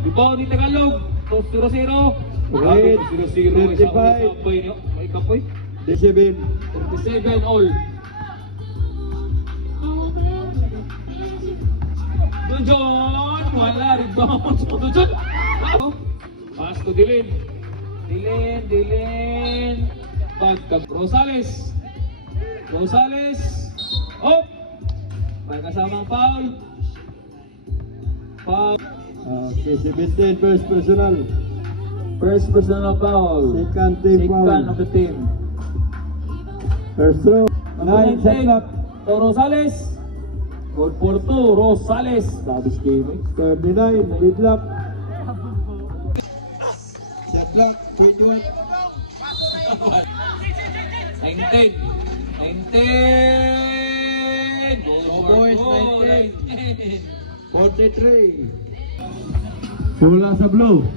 Ibaw ni Tagalog. 0-0. Red, 0-0. 35. May kapoy. 37. 37 all. Doon John. Wala. Rebound. Doon John. Pass to Dylan. Dylan. Pagka Rosales. Op. May kasamang foul. Okay, 17, first personal. First personal foul. Second team foul. of the team. First throw. 9 shot clock. To Rosales. Good for 2. Rosales. Labis game eh. 39, deadlock. Shot clock, 21. 19. Oh boys, 19. 43. Pula sa blue.